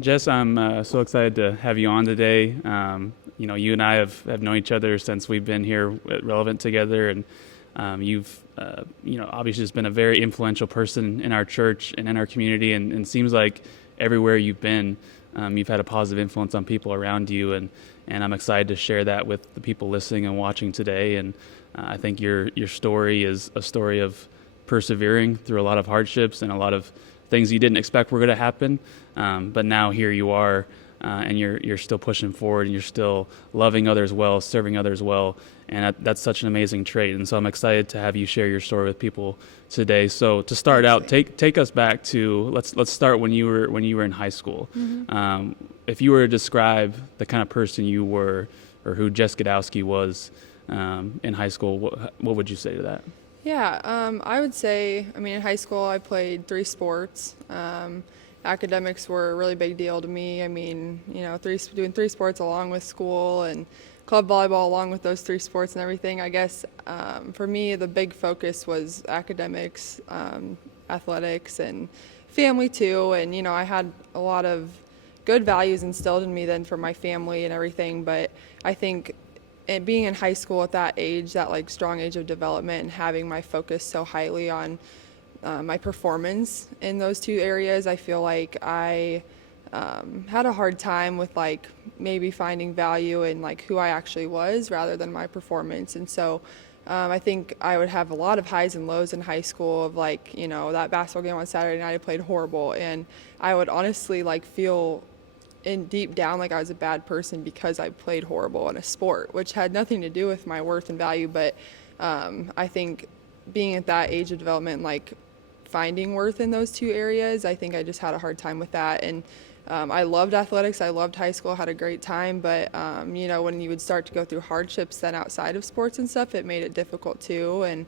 Jess, I'm so excited to have you on today. You and I have known each other since we've been here at Relevant together, and you've, obviously just been a very influential person in our church and in our community, and seems like everywhere you've been, you've had a positive influence on people around you, and I'm excited to share that with the people listening and watching today. And I think your story is a story of persevering through a lot of hardships and a lot of things you didn't expect were going to happen, but now here you are, and you're still pushing forward, and you're still loving others well, serving others well, and that's such an amazing trait. And so I'm excited to have you share your story with people today. So to start out, take us back to let's start when you were in high school. Mm-hmm. If you were to describe the kind of person you were, or who Gess Gdowski was in high school, what would you say to that? Yeah, I would say, in high school I played 3 sports. Academics were a really big deal to me. Doing 3 sports along with school and club volleyball along with those 3 sports and everything. I guess for me the big focus was academics, athletics, and family too. And I had a lot of good values instilled in me then from my family and everything. But I think being in high school at that age, that strong age of development, and having my focus so highly on my performance in those 2 areas, I feel like I had a hard time with maybe finding value in who I actually was rather than my performance. And so I think I would have a lot of highs and lows in high school of that basketball game on Saturday night I played horrible, and I would honestly feel in deep down like I was a bad person because I played horrible in a sport, which had nothing to do with my worth and value. But I think being at that age of development, finding worth in those 2 areas, I think I just had a hard time with that. And I loved athletics, I loved high school, had a great time, but when you would start to go through hardships then outside of sports and stuff, it made it difficult too. And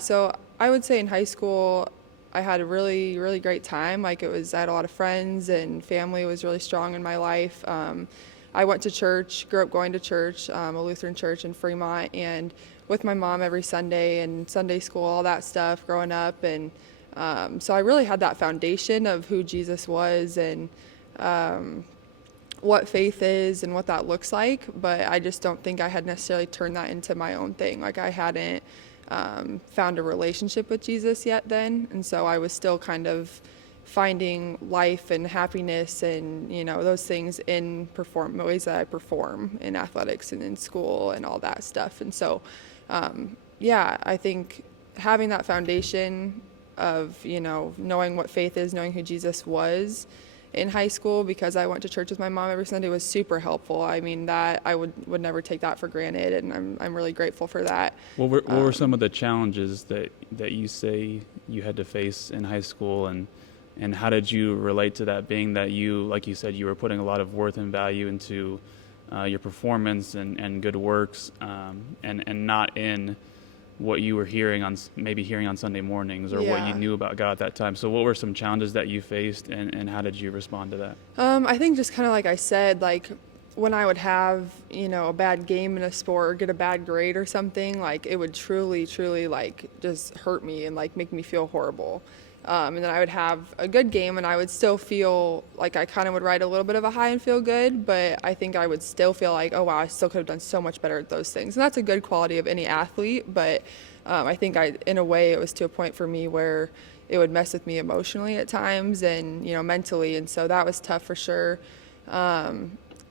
so I would say in high school I had a really, really great time. I had a lot of friends, and family was really strong in my life. I went to church, grew up going to church, a Lutheran church in Fremont, and with my mom every Sunday and Sunday school, all that stuff growing up. And so I really had that foundation of who Jesus was and what faith is and what that looks like. But I just don't think I had necessarily turned that into my own thing. I hadn't found a relationship with Jesus yet then, and so I was still kind of finding life and happiness and those things in ways that I perform in athletics and in school and all that stuff. And so I think having that foundation of knowing what faith is, knowing who Jesus was in high school, because I went to church with my mom every Sunday, was super helpful. That I would never take that for granted, and I'm really grateful for that. What were some of the challenges that you say you had to face in high school, and how did you relate to that, being that you, like you said, you were putting a lot of worth and value into your performance and good works, and not in what you were hearing on Sunday mornings, or what you knew about God at that time. So what were some challenges that you faced, and how did you respond to that? I think just kind of like I said, when I would have, a bad game in a sport or get a bad grade or something, it would truly just hurt me and make me feel horrible. And then I would have a good game and I would still feel like I kind of would ride a little bit of a high and feel good, but I think I would still feel like, oh wow, I still could have done so much better at those things. And that's a good quality of any athlete, but I think in a way it was to a point for me where it would mess with me emotionally at times and, mentally. And so that was tough for sure.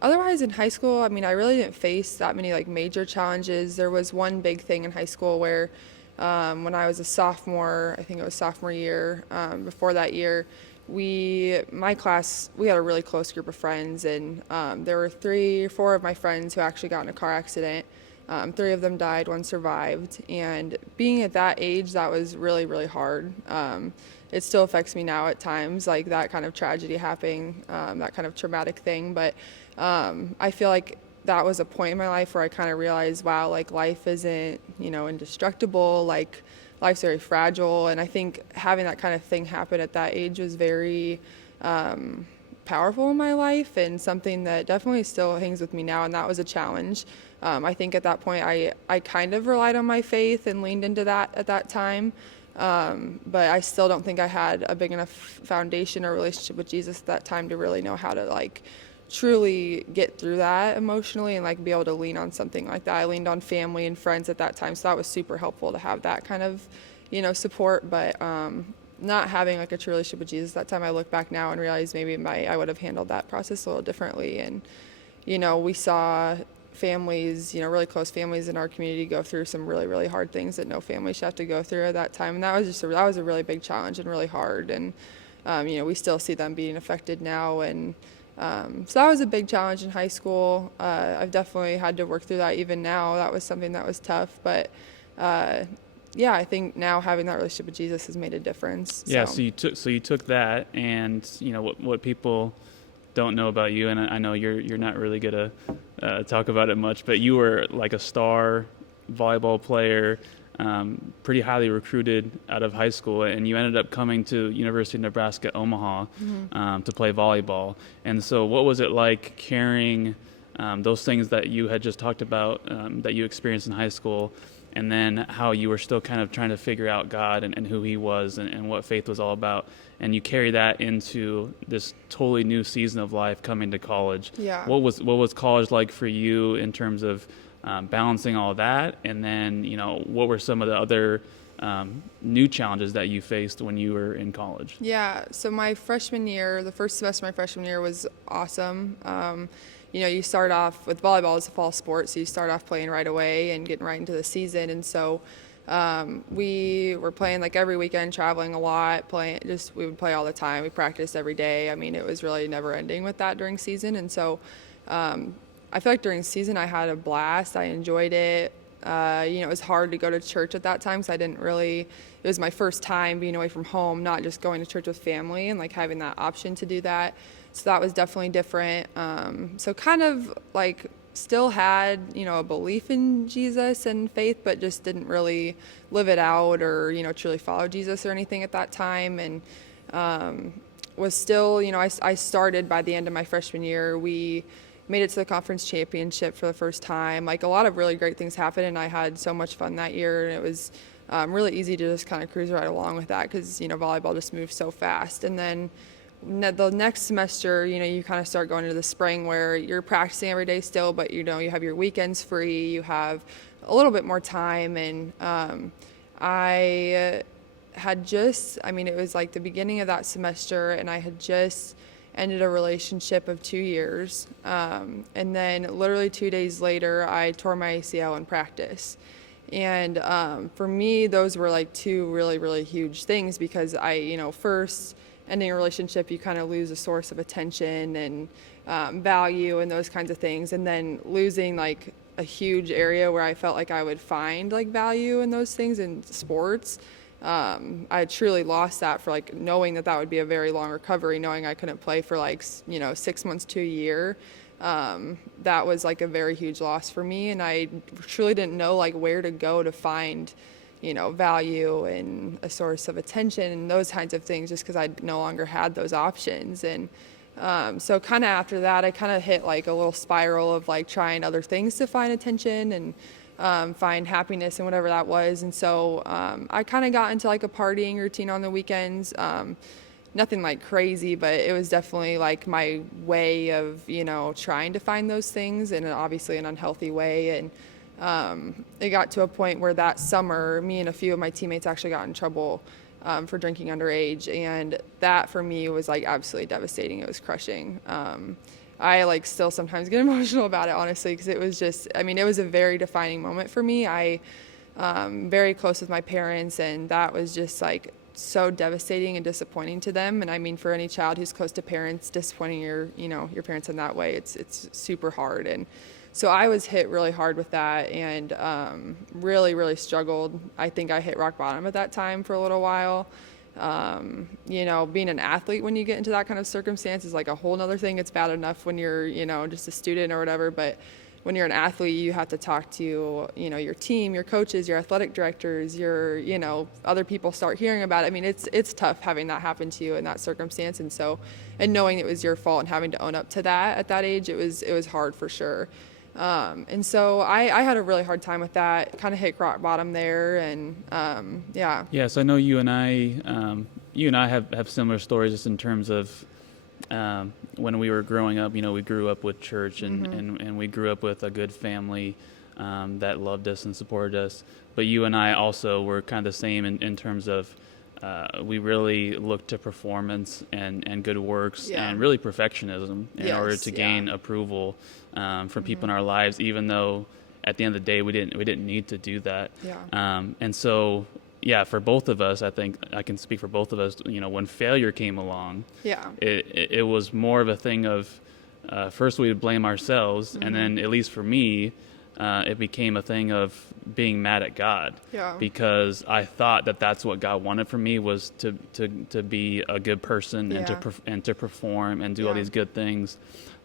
Otherwise in high school, I really didn't face that many major challenges. There was one big thing in high school where when I was a sophomore, I think it was sophomore year, before that year, my class, we had a really close group of friends, and there were 3 or 4 of my friends who actually got in a car accident. 3 of them died, 1 survived, and being at that age, that was really, really hard. It still affects me now at times, that kind of tragedy happening, that kind of traumatic thing, but I feel like that was a point in my life where I kind of realized, wow, life isn't, indestructible, life's very fragile. And I think having that kind of thing happen at that age was very powerful in my life, and something that definitely still hangs with me now, and that was a challenge. I think at that point I kind of relied on my faith and leaned into that at that time. But I still don't think I had a big enough foundation or relationship with Jesus at that time to really know how to like truly get through that emotionally and like be able to lean on something like that. I leaned on family and friends at that time, so that was super helpful to have that kind of, support. But not having like a true relationship with Jesus at that time, I look back now and realize maybe I would have handled that process a little differently. And we saw families, really close families in our community go through some really, really hard things that no family should have to go through at that time. And that was a really big challenge and really hard. And, we still see them being affected now. And so that was a big challenge in high school. I've definitely had to work through that even now. That was something that was tough. But, yeah, I think now having that relationship with Jesus has made a difference. Yeah, so you took that, and what people don't know about you, and I know you're not really gonna talk about it much, but you were like a star volleyball player, pretty highly recruited out of high school, and you ended up coming to University of Nebraska Omaha to play volleyball. And so what was it like carrying those things that you had just talked about that you experienced in high school, and then how you were still kind of trying to figure out God and who he was and what faith was all about, and you carry that into this totally new season of life coming to college? Yeah. What was college like for you in terms of balancing all that, and then what were some of the other new challenges that you faced when you were in college? Yeah, so my freshman year, the first semester of my freshman year was awesome. You start off with volleyball as a fall sport, so you start off playing right away and getting right into the season. And so we were playing like every weekend, traveling a lot, we would play all the time. We practiced every day. I mean, it was really never ending with that during season. And so I feel like during season I had a blast. I enjoyed it. It was hard to go to church at that time, so it was my first time being away from home, not just going to church with family and like having that option to do that. So that was definitely different. So kind of like still had, a belief in Jesus and faith, but just didn't really live it out or, truly follow Jesus or anything at that time. And was still, I started by the end of my freshman year. We made it to the conference championship for the first time. Like a lot of really great things happened, and I had so much fun that year. And it was really easy to just kind of cruise right along with that because, volleyball just moves so fast. And then the next semester, you kind of start going into the spring where you're practicing every day still, but you have your weekends free, you have a little bit more time. And it was like the beginning of that semester, and I had just ended a relationship of 2 years. And then literally 2 days later, I tore my ACL in practice. And for me, those were like two really, really huge things because first, ending a relationship, you kind of lose a source of attention and value and those kinds of things. And then losing like a huge area where I felt like I would find like value in those things in sports. I truly lost that for like knowing that would be a very long recovery, knowing I couldn't play for like, 6 months to a year. That was like a very huge loss for me. And I truly didn't know like where to go to find value and a source of attention and those kinds of things, just because I no longer had those options. And so kind of after that, I kind of hit like a little spiral of like trying other things to find attention and find happiness and whatever that was. And so I kind of got into like a partying routine on the weekends. Nothing like crazy, but it was definitely like my way of, trying to find those things in obviously an unhealthy way. And it got to a point where that summer, me and a few of my teammates actually got in trouble for drinking underage, and that for me was like absolutely devastating. It was crushing. I like still sometimes get emotional about it, honestly, because it was just, it was a very defining moment for me. I very close with my parents, and that was just like so devastating and disappointing to them. And for any child who's close to parents, disappointing your parents in that way, it's super hard. And so I was hit really hard with that and really, really struggled. I think I hit rock bottom at that time for a little while. Being an athlete when you get into that kind of circumstance is like a whole nother thing. It's bad enough when you're, just a student or whatever, but when you're an athlete, you have to talk to, your team, your coaches, your athletic directors, your, other people start hearing about it. It's tough having that happen to you in that circumstance. And knowing it was your fault and having to own up to that at that age, it was hard for sure. And so I had a really hard time with that, kind of hit rock bottom there. And yeah. Yeah, so I know you and I have similar stories just in terms of when we were growing up. We grew up with church and we grew up with a good family that loved us and supported us. But you and I also were kind of the same in terms of we really looked to performance and good works and really perfectionism in order to gain approval from people in our lives, even though at the end of the day we didn't need to do that. And so for both of us, I think I can speak for both of us. When failure came along, it was more of a thing of first we would blame ourselves, and then at least for me, it became a thing of being mad at God because I thought that that's what God wanted from me, was to be a good person and to perform and do all these good things,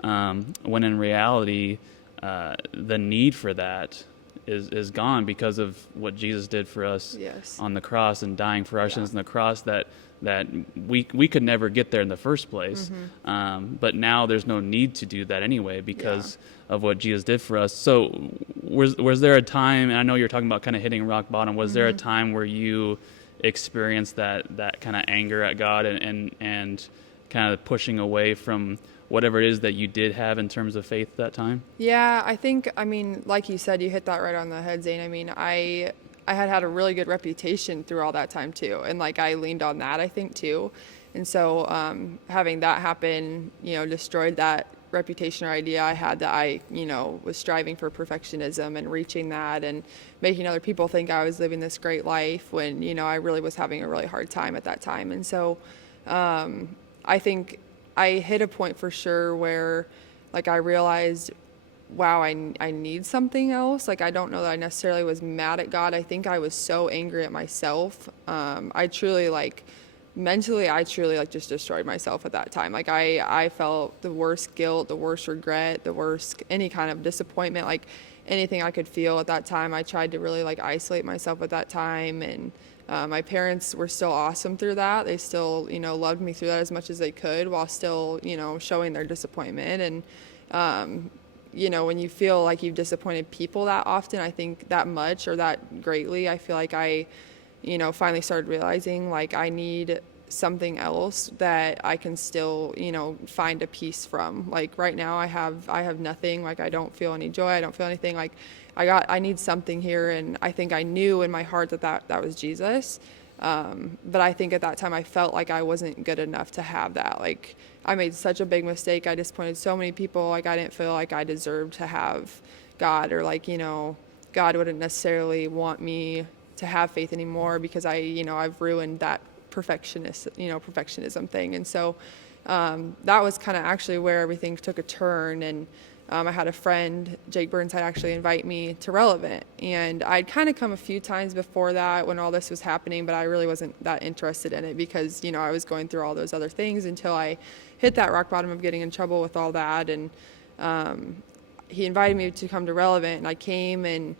when in reality the need for that is gone because of what Jesus did for us on the cross and dying for our sins on the cross, that we could never get there in the first place. But now there's no need to do that anyway because of what Jesus did for us. So was there a time, and I know you're talking about kind of hitting rock bottom, was there a time where you experienced that kind of anger at God and kind of pushing away from whatever it is that you did have in terms of faith at that time? Yeah, I mean, like you said, you hit that right on the head, Zane. I mean, I had a really good reputation through all that time too. And like, I leaned on that, I think too. And so, having that happen, destroyed that reputation or idea I had that I, was striving for perfectionism and reaching that and making other people think I was living this great life when, I really was having a really hard time at that time. And so, I think I hit a point for sure where like I realized, wow, I need something else. Like, I don't know that I necessarily was mad at God. I think I was so angry at myself. I truly mentally, just destroyed myself at that time. Like I felt the worst guilt, the worst regret, the worst, any kind of disappointment, like anything I could feel at that time. I tried to really isolate myself at that time. And my parents were still awesome through that. They still, loved me through that as much as they could while still, showing their disappointment. And, when you feel like you've disappointed people that often, I think that much or that greatly, I feel like I, finally started realizing like I need something else that I can still, find a peace from. Like right now I have nothing. Like I don't feel any joy. I don't feel anything. Like I need something here. And I think I knew in my heart that was Jesus. But I think at that time I felt like I wasn't good enough to have that. Like I made such a big mistake. I disappointed so many people. Like I didn't feel like I deserved to have God, or like, God wouldn't necessarily want me to have faith anymore because I've ruined that perfectionism thing. And so that was kind of actually where everything took a turn. And I had a friend, Jake Burnside, actually invite me to Relevant. And I'd kind of come a few times before that when all this was happening, but I really wasn't that interested in it because, I was going through all those other things until I hit that rock bottom of getting in trouble with all that. And he invited me to come to Relevant, and I came, and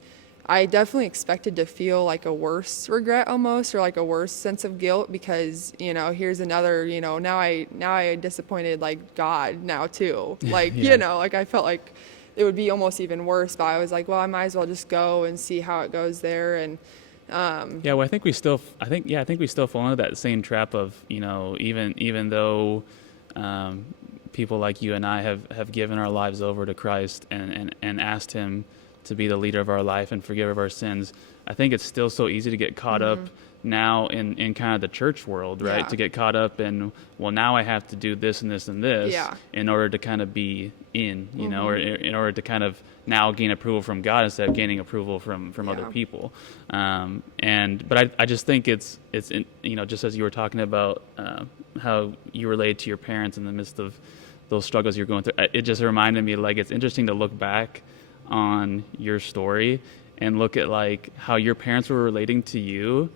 I definitely expected to feel like a worse regret almost, or like a worse sense of guilt because, here's another, now I disappointed like God now too. Like, like I felt like it would be almost even worse, but I was like, well, I might as well just go and see how it goes there. And I think we still fall into that same trap of, even though people like you and I have given our lives over to Christ and asked him to be the leader of our life and forgive of our sins, I think it's still so easy to get caught up now in kind of the church world, right? To get caught up in, well, now I have to do this and this and this in order to kind of be in, or in order to kind of now gain approval from God instead of gaining approval from other people. But I just think it's just as you were talking about how you relate to your parents in the midst of those struggles you're going through, it just reminded me, like, it's interesting to look back on your story and look at like how your parents were relating to you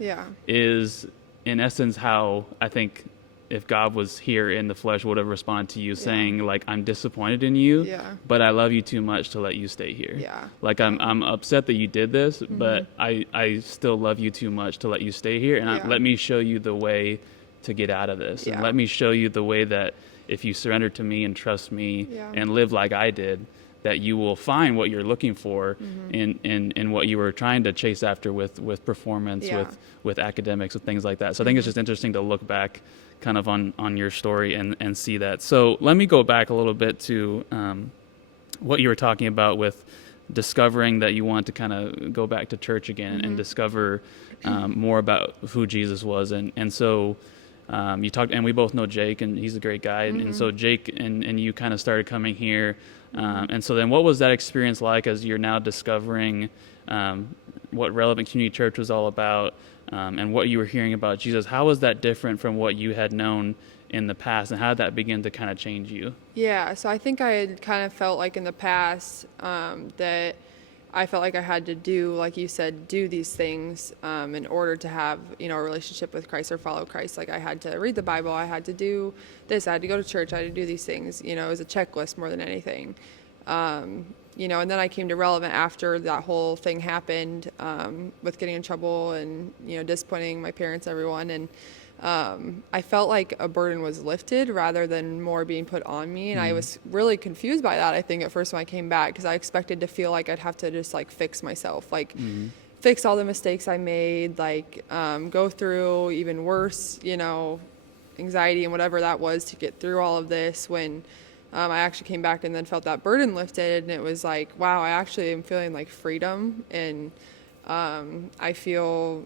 is in essence how I think if God was here in the flesh would have responded to you saying like, I'm disappointed in you, but I love you too much to let you stay here. Like I'm upset that you did this, but I still love you too much to let you stay here, and let me show you the way to get out of this, and let me show you the way that if you surrender to me and trust me and live like I did, that you will find what you're looking for in what you were trying to chase after with performance, with academics, with things like that. So I think it's just interesting to look back kind of on your story and see that. So let me go back a little bit to what you were talking about with discovering that you want to kind of go back to church again and discover more about who Jesus was. And so you talked, and we both know Jake, and he's a great guy. And so Jake and you kind of started coming here. And so then what was that experience like as you're now discovering what Relevant Community Church was all about and what you were hearing about Jesus? How was that different from what you had known in the past, and how did that begin to kind of change you? Yeah, so I think I had kind of felt like in the past that I felt like I had to do, like you said, do these things in order to have, a relationship with Christ or follow Christ. Like I had to read the Bible, I had to do this, I had to go to church, I had to do these things. It was a checklist more than anything. And then I came to Relevant after that whole thing happened with getting in trouble and, disappointing my parents, everyone. And I felt like a burden was lifted rather than more being put on me. And I was really confused by that, I think, at first when I came back, because I expected to feel like I'd have to just like fix myself, like fix all the mistakes I made, like go through even worse, anxiety and whatever that was to get through all of this, when I actually came back and then felt that burden lifted. And it was like, wow, I actually am feeling like freedom, and I feel,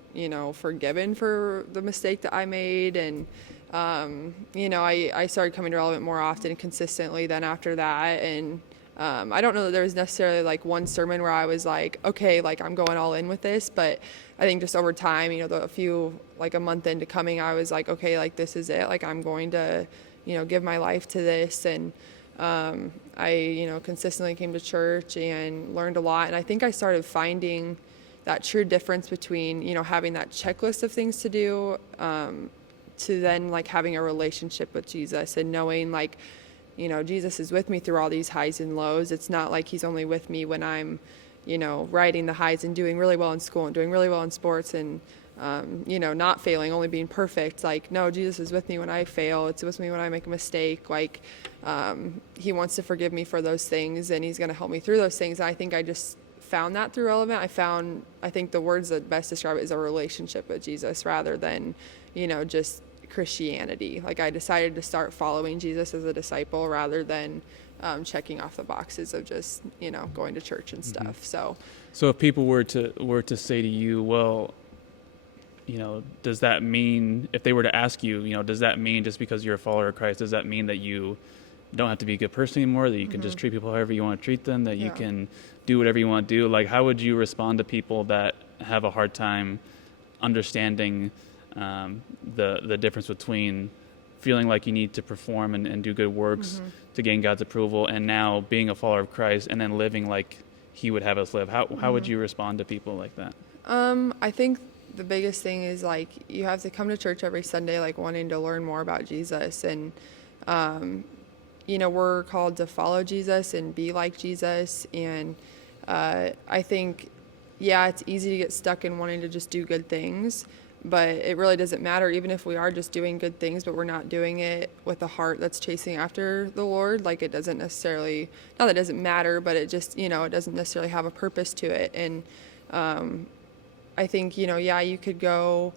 forgiven for the mistake that I made. And, I started coming to Relevant more often and consistently then after that. And I don't know that there was necessarily like one sermon where I was like, okay, like I'm going all in with this. But I think just over time, a month into coming, I was like, okay, like this is it. Like I'm going to, give my life to this. And I, consistently came to church and learned a lot. And I think I started finding that true difference between, having that checklist of things to do, to then like having a relationship with Jesus and knowing like, Jesus is with me through all these highs and lows. It's not like he's only with me when I'm, riding the highs and doing really well in school and doing really well in sports and, not failing, only being perfect. Like, no, Jesus is with me when I fail. It's with me when I make a mistake. Like, he wants to forgive me for those things, and he's going to help me through those things. And I think I just found that through Relevant. I think the words that best describe it is a relationship with Jesus rather than, just Christianity. Like I decided to start following Jesus as a disciple rather than checking off the boxes of just, going to church and stuff. So if people were to say to you, well, does that mean, if they were to ask you, does that mean just because you're a follower of Christ, does that mean that you don't have to be a good person anymore, that you can just treat people however you want to treat them, that you can do whatever you want to do? Like, how would you respond to people that have a hard time understanding the difference between feeling like you need to perform and do good works to gain God's approval, and now being a follower of Christ and then living like he would have us live? How would you respond to people like that? I think the biggest thing is like you have to come to church every Sunday like wanting to learn more about Jesus, and we're called to follow Jesus and be like Jesus. And I think it's easy to get stuck in wanting to just do good things, but it really doesn't matter even if we are just doing good things but we're not doing it with a heart that's chasing after the Lord. Like it doesn't necessarily, not that it doesn't matter, but it just it doesn't necessarily have a purpose to it. And I think, you could go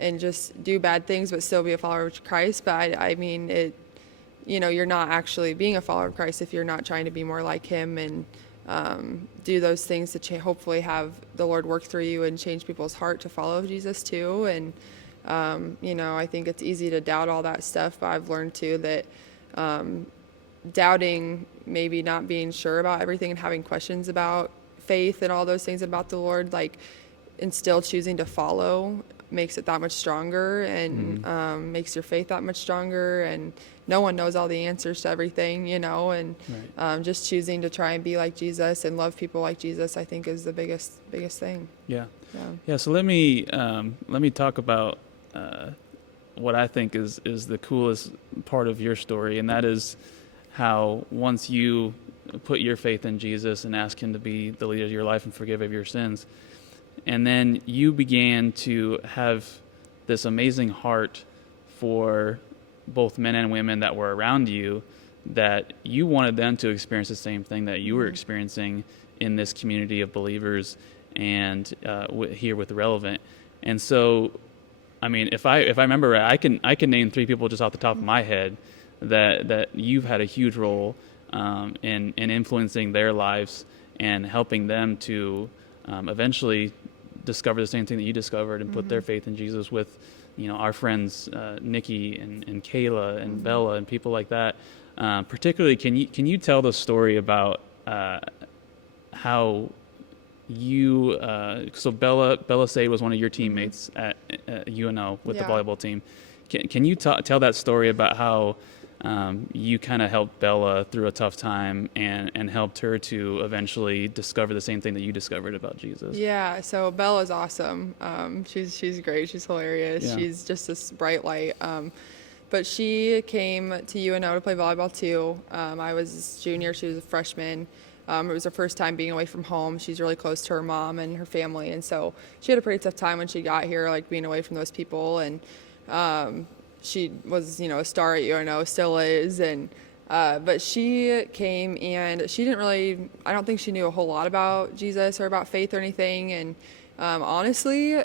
and just do bad things but still be a follower of Christ. But I mean, you're not actually being a follower of Christ if you're not trying to be more like him and do those things to hopefully have the Lord work through you and change people's heart to follow Jesus too. And, I think it's easy to doubt all that stuff, but I've learned too that doubting, maybe not being sure about everything and having questions about faith and all those things about the Lord, like, and still choosing to follow makes it that much stronger and makes your faith that much stronger. And no one knows all the answers to everything, and just choosing to try and be like Jesus and love people like Jesus, I think, is the biggest thing. Yeah. So let me talk about what I think is the coolest part of your story, and that is how once you put your faith in Jesus and ask him to be the leader of your life and forgive of your sins, and then you began to have this amazing heart for both men and women that were around you, that you wanted them to experience the same thing that you were experiencing in this community of believers and here with Relevant. And so, I mean, if I remember right, I can name 3 people just off the top of my head that you've had a huge role in influencing their lives and helping them to eventually discover the same thing that you discovered and put their faith in Jesus with, our friends Nikki and Kayla and Bella and people like that. Particularly, can you tell the story about how you so Bella Sade was one of your teammates at UNO with the volleyball team. Can you tell that story about how you kind of helped Bella through a tough time and helped her to eventually discover the same thing that you discovered about Jesus? Yeah, so Bella's awesome. She's great. She's hilarious. Yeah. She's just this bright light. But she came to UNO to play volleyball too. I was a junior. She was a freshman. It was her first time being away from home. She's really close to her mom and her family, and so she had a pretty tough time when she got here, like being away from those people. And she was, a star at UNO, still is. And but she came and she didn't really. I don't think she knew a whole lot about Jesus or about faith or anything. And honestly,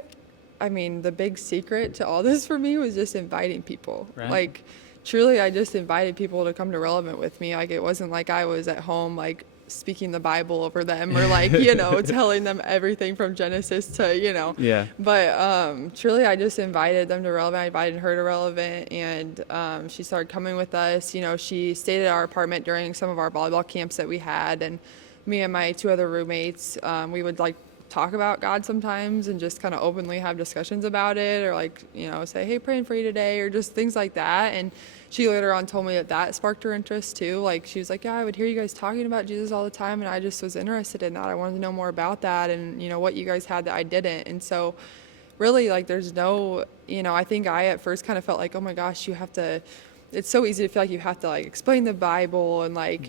I mean, the big secret to all this for me was just inviting people. Right. Like, truly, I just invited people to come to Relevant with me. Like, it wasn't like I was at home, like, speaking the Bible over them or, like, telling them everything from Genesis to, Yeah. But truly, I just invited them to Relevant. I invited her to Relevant, and she started coming with us. She stayed at our apartment during some of our volleyball camps that we had, and me and my 2 other roommates, we would, like, talk about God sometimes and just kind of openly have discussions about it, or like, say, hey, praying for you today, or just things like that. And she later on told me that sparked her interest too. Like, she was like, yeah, I would hear you guys talking about Jesus all the time, and I just was interested in that. I wanted to know more about that and, what you guys had that I didn't. And so really, like, there's no, I think I at first kind of felt like, oh my gosh, it's so easy to feel like you have to, like, explain the Bible and, like,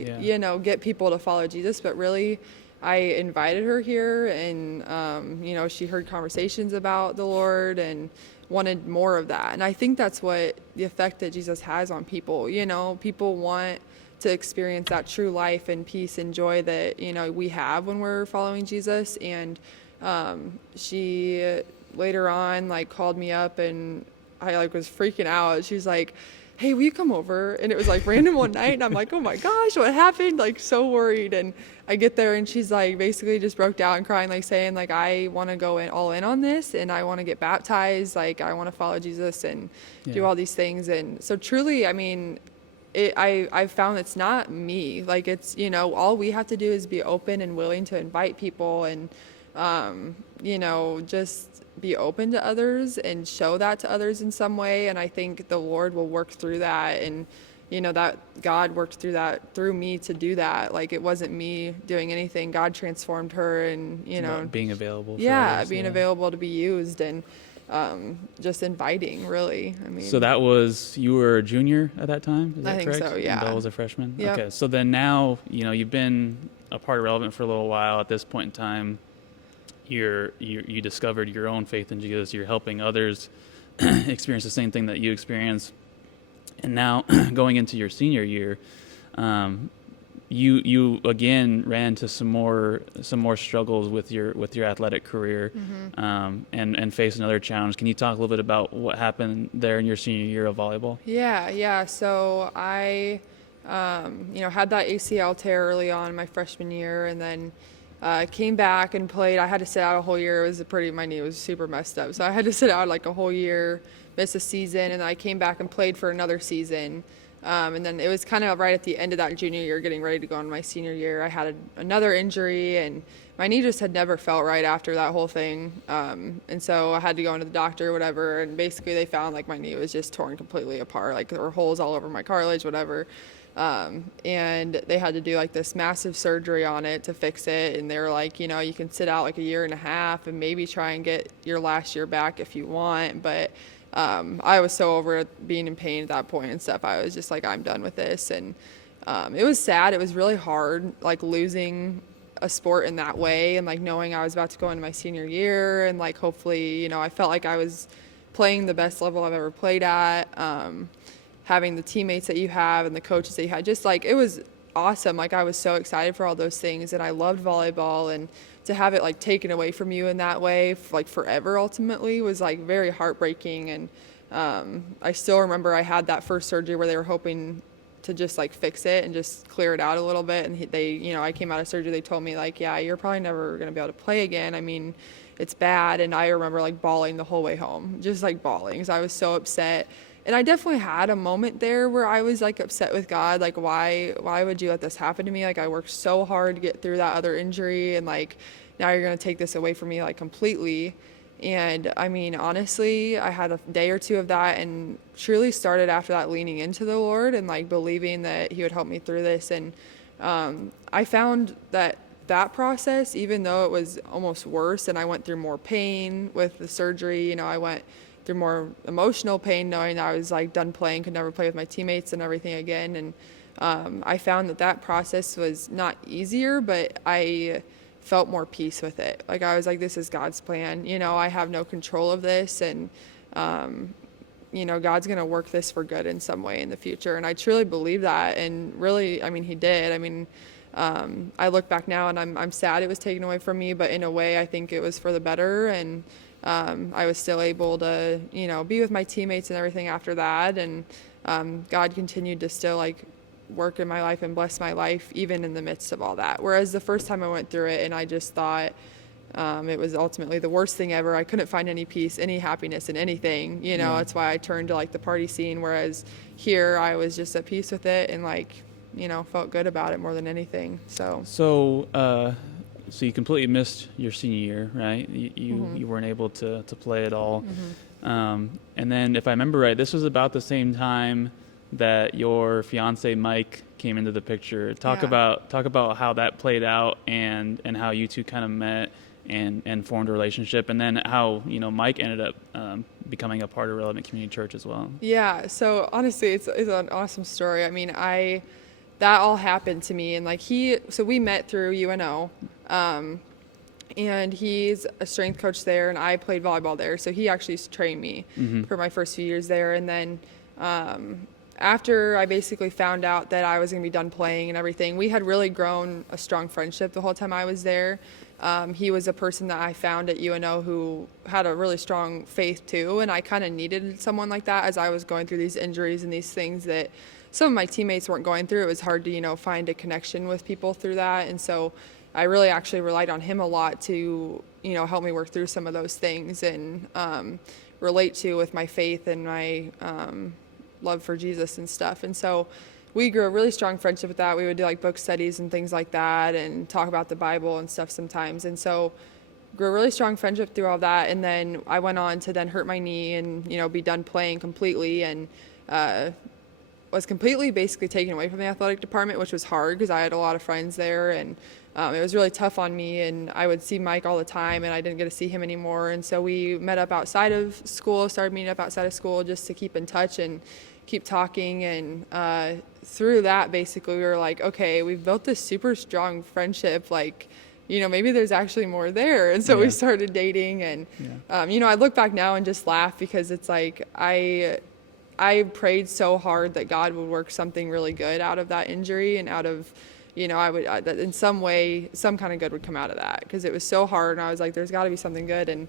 get people to follow Jesus. But really, I invited her here, and she heard conversations about the Lord and wanted more of that. And I think that's what the effect that Jesus has on people. People want to experience that true life and peace and joy that we have when we're following Jesus. And she later on, like, called me up, and I, like, was freaking out. She's like, hey, will you come over? And it was, like, random one night, and I'm like, oh my gosh, what happened? Like, so worried. And I get there, and she's, like, basically just broke down crying, like, saying, like, I want to go all in on this, and I want to get baptized. Like, I want to follow Jesus and do all these things. And so truly, I mean, I found it's not me. Like, it's, all we have to do is be open and willing to invite people and, just be open to others and show that to others in some way. And I think the Lord will work through that, and that God worked through that through me to do that. Like, it wasn't me doing anything. God transformed her, and being available for others, being available to be used, and just inviting, really. I mean, so you were a junior at that time, is that I think correct? so, yeah. And Belle was a freshman? Yep. Okay, so then now you've been a part of Relevant for a little while. At this point in time, you discovered your own faith in Jesus. You're helping others experience the same thing that you experienced. And now, going into your senior year, you again ran into some more struggles with your athletic career, and faced another challenge. Can you talk a little bit about what happened there in your senior year of volleyball? Yeah. So I, had that ACL tear early on in my freshman year, and then came back and played. I had to sit out a whole year. My knee was super messed up, so I had to sit out like a whole year, miss a season, and then I came back and played for another season. And then it was kind of right at the end of that junior year, getting ready to go on my senior year, I had another injury, and my knee just had never felt right after that whole thing. And so I had to go into the doctor or whatever, and basically they found, like, my knee was just torn completely apart. Like, there were holes all over my cartilage, whatever. And they had to do, like, this massive surgery on it to fix it. And they were like, you can sit out like a year and a half and maybe try and get your last year back if you want. But I was so over being in pain at that point and stuff. I was just like, I'm done with this. And it was sad. It was really hard, like, losing a sport in that way, and, like, knowing I was about to go into my senior year, and, like, hopefully, I felt like I was playing the best level I've ever played at. having the teammates that you have and the coaches that you had. Just like, it was awesome. Like, I was so excited for all those things, and I loved volleyball, and to have it like taken away from you in that way, like forever ultimately, was like very heartbreaking. And I still remember I had that first surgery where they were hoping to just like fix it and just clear it out a little bit. And they, you know, I came out of surgery, they told me like, yeah, you're probably never going to be able to play again. I mean, it's bad. And I remember like bawling the whole way home, just like bawling, because I was so upset. And I definitely had a moment there where I was like upset with God, like, why would you let this happen to me? Like, I worked so hard to get through that other injury, and like, now you're going to take this away from me like completely. And I mean, honestly, I had a day or two of that, and truly started after that leaning into the Lord and like believing that he would help me through this. And I found that process, even though it was almost worse and I went through more pain with the surgery, you know, I went through more emotional pain knowing I was like done playing, could never play with my teammates and everything again. And I found that process was not easier, but I felt more peace with it. Like, I was like, this is God's plan. You know, I have no control of this, and you know, God's going to work this for good in some way in the future. And I truly believe that. And really, I mean, he did. I mean, I look back now and I'm sad it was taken away from me, but in a way I think it was for the better. And I was still able to, you know, be with my teammates and everything after that. And God continued to still like work in my life and bless my life even in the midst of all that. Whereas the first time I went through it and I just thought it was ultimately the worst thing ever. I couldn't find any peace, any happiness in anything. You know, That's why I turned to like the party scene. Whereas here I was just at peace with it and like, you know, felt good about it more than anything. So you completely missed your senior year, right? You weren't able to play at all. And then if I remember right, this was about the same time that your fiance Mike came into the picture. Talk about how that played out and how you two kind of met and formed a relationship, and then how, you know, Mike ended up becoming a part of Relevant Community Church as well. Yeah. So honestly, it's an awesome story. I mean, that all happened to me, and like so we met through UNO, and he's a strength coach there, and I played volleyball there. So he actually trained me for my first few years there. And then after I basically found out that I was going to be done playing and everything, we had really grown a strong friendship the whole time I was there. He was a person that I found at UNO who had a really strong faith too, and I kind of needed someone like that as I was going through these injuries and these things that some of my teammates weren't going through. It was hard to, you know, find a connection with people through that. And so I really actually relied on him a lot to, you know, help me work through some of those things and relate to with my faith and my love for Jesus and stuff. And so we grew a really strong friendship with that. We would do like book studies and things like that and talk about the Bible and stuff sometimes. And so grew a really strong friendship through all that. And then I went on to then hurt my knee and, you know, be done playing completely, and was completely basically taken away from the athletic department, which was hard because I had a lot of friends there, and it was really tough on me. And I would see Mike all the time, and I didn't get to see him anymore. And so we met up outside of school, started meeting up outside of school just to keep in touch and keep talking. And through that, basically, we were like, okay, we've built this super strong friendship. Like, you know, maybe there's actually more there. And so we started dating. And, you know, I look back now and just laugh because it's like I prayed so hard that God would work something really good out of that injury, and out of, you know, that in some way, some kind of good would come out of that, because it was so hard. And I was like, there's got to be something good. And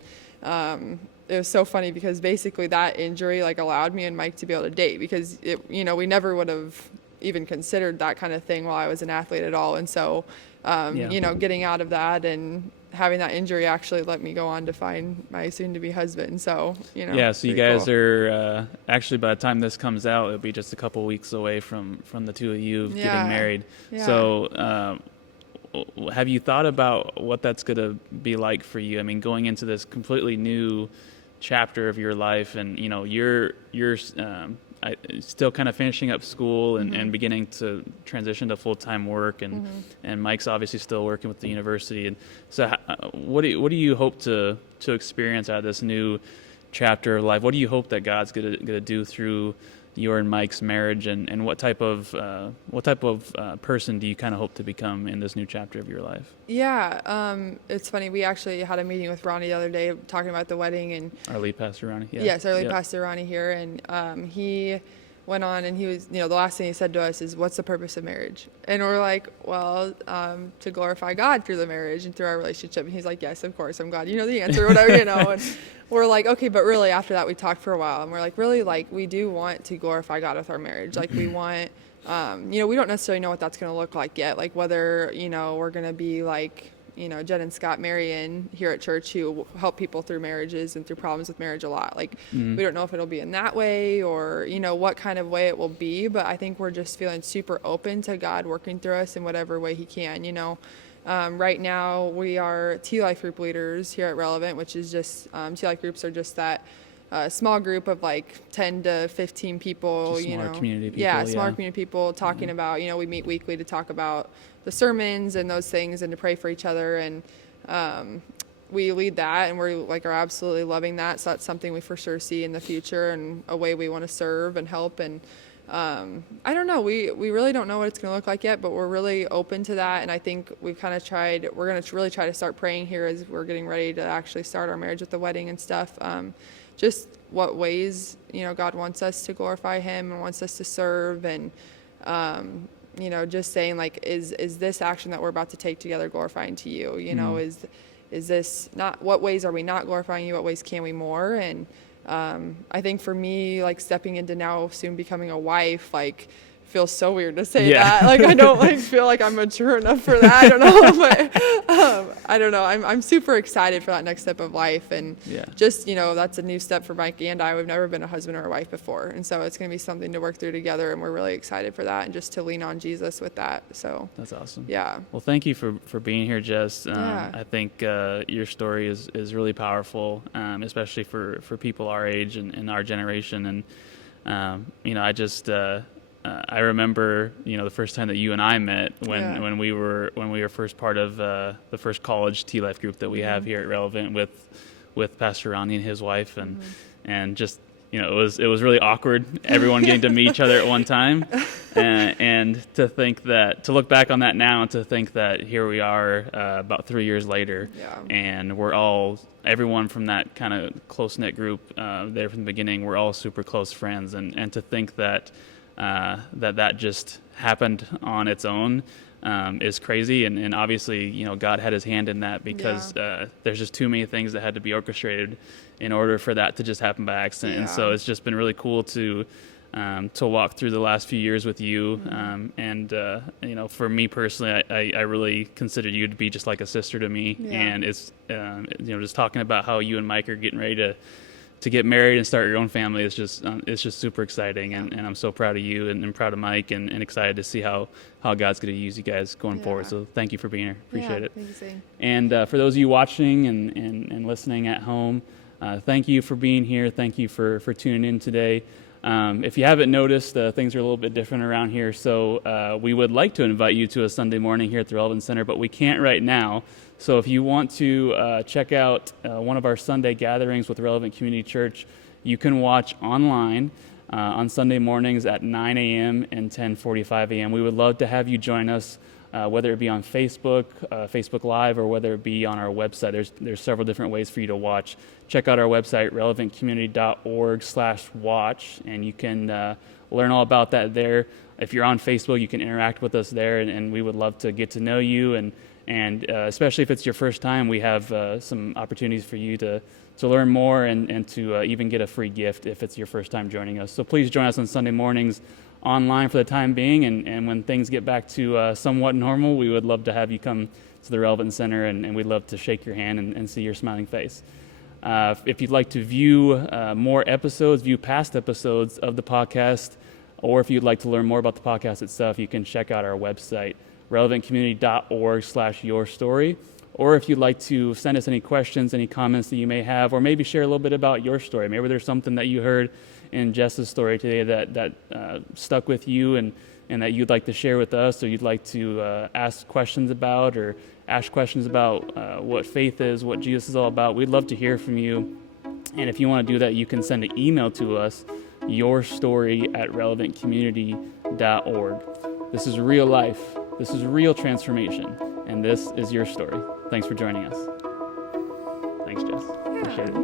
it was so funny because basically that injury like allowed me and Mike to be able to date, because it, you know, we never would have even considered that kind of thing while I was an athlete at all. And so, you know, getting out of that and having that injury actually let me go on to find my soon-to-be husband. So, you know. Yeah, so you guys are actually, by the time this comes out, it'll be just a couple weeks away from the two of you getting married. Yeah. So have you thought about what that's going to be like for you? I mean, going into this completely new chapter of your life, and, you know, you're still kind of finishing up school and beginning to transition to full-time work, and Mike's obviously still working with the university. And so what do you hope to experience out of this new chapter of life? What do you hope that God's gonna do through your and Mike's marriage, and what type of person do you kind of hope to become in this new chapter of your life? Yeah, it's funny. We actually had a meeting with Ronnie the other day talking about the wedding, and our lead pastor Ronnie. Yeah. Yes, our lead pastor Ronnie here, and he went on, and he was, the last thing he said to us is, "What's the purpose of marriage?" And we're like, "Well, to glorify God through the marriage and through our relationship." And he's like, "Yes, of course. I'm glad you know the answer," or whatever, And we're like, "Okay," but really after that we talked for a while, and we're like, really, like, we do want to glorify God with our marriage. Like, we want, we don't necessarily know what that's going to look like yet. Like, whether, we're going to be like, Jen and Scott Marion here at church, who help people through marriages and through problems with marriage a lot. Like, we don't know if it'll be in that way or, what kind of way it will be, but I think we're just feeling super open to God working through us in whatever way he can, Right now we are T-Life group leaders here at Relevant, which is just, T-Life groups are just that small group of like 10 to 15 people, community people. Yeah, smaller community people talking about, we meet weekly to talk about the sermons and those things and to pray for each other. And we lead that, and are absolutely loving that. So that's something we for sure see in the future and a way we want to serve and help. And I don't know, we really don't know what it's going to look like yet, but we're really open to that. And I think we've kind of we're going to really try to start praying here as we're getting ready to actually start our marriage with the wedding and stuff. Just what ways, God wants us to glorify him and wants us to serve. And, just saying, like, is this action that we're about to take together glorifying to you? Is this not, what ways are we not glorifying you? What ways can we more? And I think for me, like, stepping into now soon becoming a wife, like, feels so weird to say that. Like, I don't feel like I'm mature enough for that. I don't know, but I don't know. I'm super excited for that next step of life, and just that's a new step for Mike and I. We've never been a husband or a wife before, and so it's going to be something to work through together, and we're really excited for that, and just to lean on Jesus with that. So that's awesome. Yeah. Well, thank you for being here, Jess. I think your story is really powerful, especially for people our age and our generation, and I remember, the first time that you and I met when we were first part of the first college T-Life group that we have here at Relevant with Pastor Ronnie and his wife, and just it was really awkward, everyone getting to meet each other at one time, and to look back on that now and to think that here we are about 3 years later, and everyone from that kind of close knit group there from the beginning, we're all super close friends, and to think that. That just happened on its own is crazy, and obviously God had his hand in that, because there's just too many things that had to be orchestrated in order for that to just happen by accident. And so it's just been really cool to walk through the last few years with you, and for me personally, I really consider you to be just like a sister to me, and it's just talking about how you and Mike are getting ready to get married and start your own family is just it's just super exciting, and I'm so proud of you and proud of Mike, and excited to see how God's going to use you guys going forward. So thank you for being here. Appreciate it. Thanks. And for those of you watching and listening at home, thank you for being here. Thank you for tuning in today. If you haven't noticed, things are a little bit different around here. So we would like to invite you to a Sunday morning here at the Relevant Center, but we can't right now. So if you want to check out one of our Sunday gatherings with Relevant Community Church, you can watch online on Sunday mornings at 9 a.m. and 10:45 a.m. We would love to have you join us, whether it be on Facebook, Facebook Live, or whether it be on our website. There's several different ways for you to watch. Check out our website, relevantcommunity.org/watch, and you can learn all about that there. If you're on Facebook, you can interact with us there, and we would love to get to know you, and especially if it's your first time, we have some opportunities for you to learn more and to even get a free gift if it's your first time joining us. So please join us on Sunday mornings online for the time being, and when things get back to somewhat normal, we would love to have you come to the Relevant Center, and we'd love to shake your hand and see your smiling face. If you'd like to view more episodes, view past episodes of the podcast, or if you'd like to learn more about the podcast itself, you can check out our website, relevantcommunity.org/yourstory. Or if you'd like to send us any questions, any comments that you may have, or maybe share a little bit about your story. Maybe there's something that you heard in Jess's story today that stuck with you and that you'd like to share with us, or you'd like to ask questions about, or ask questions about what faith is, what Jesus is all about. We'd love to hear from you. And if you want to do that, you can send an email to us, yourstory@relevantcommunity.org. This is real life. This is real transformation, and this is your story. Thanks for joining us. Thanks, Jess. Appreciate it.